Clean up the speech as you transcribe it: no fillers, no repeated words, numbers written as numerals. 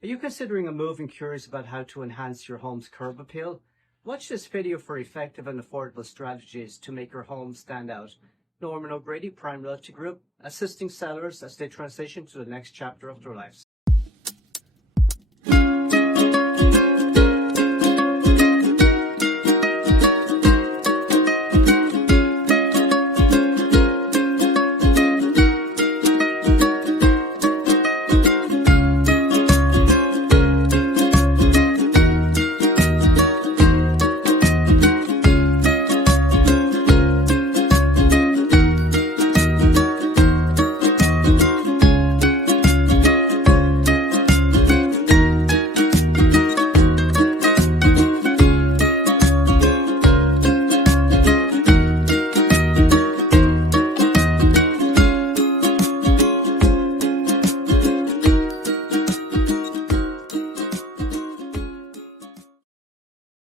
Are you considering a move and curious about how to enhance your home's curb appeal? Watch this video for effective and affordable strategies to make your home stand out. Norman O'Grady, Prime Realty Group, assisting sellers as they transition to the next chapter of their lives.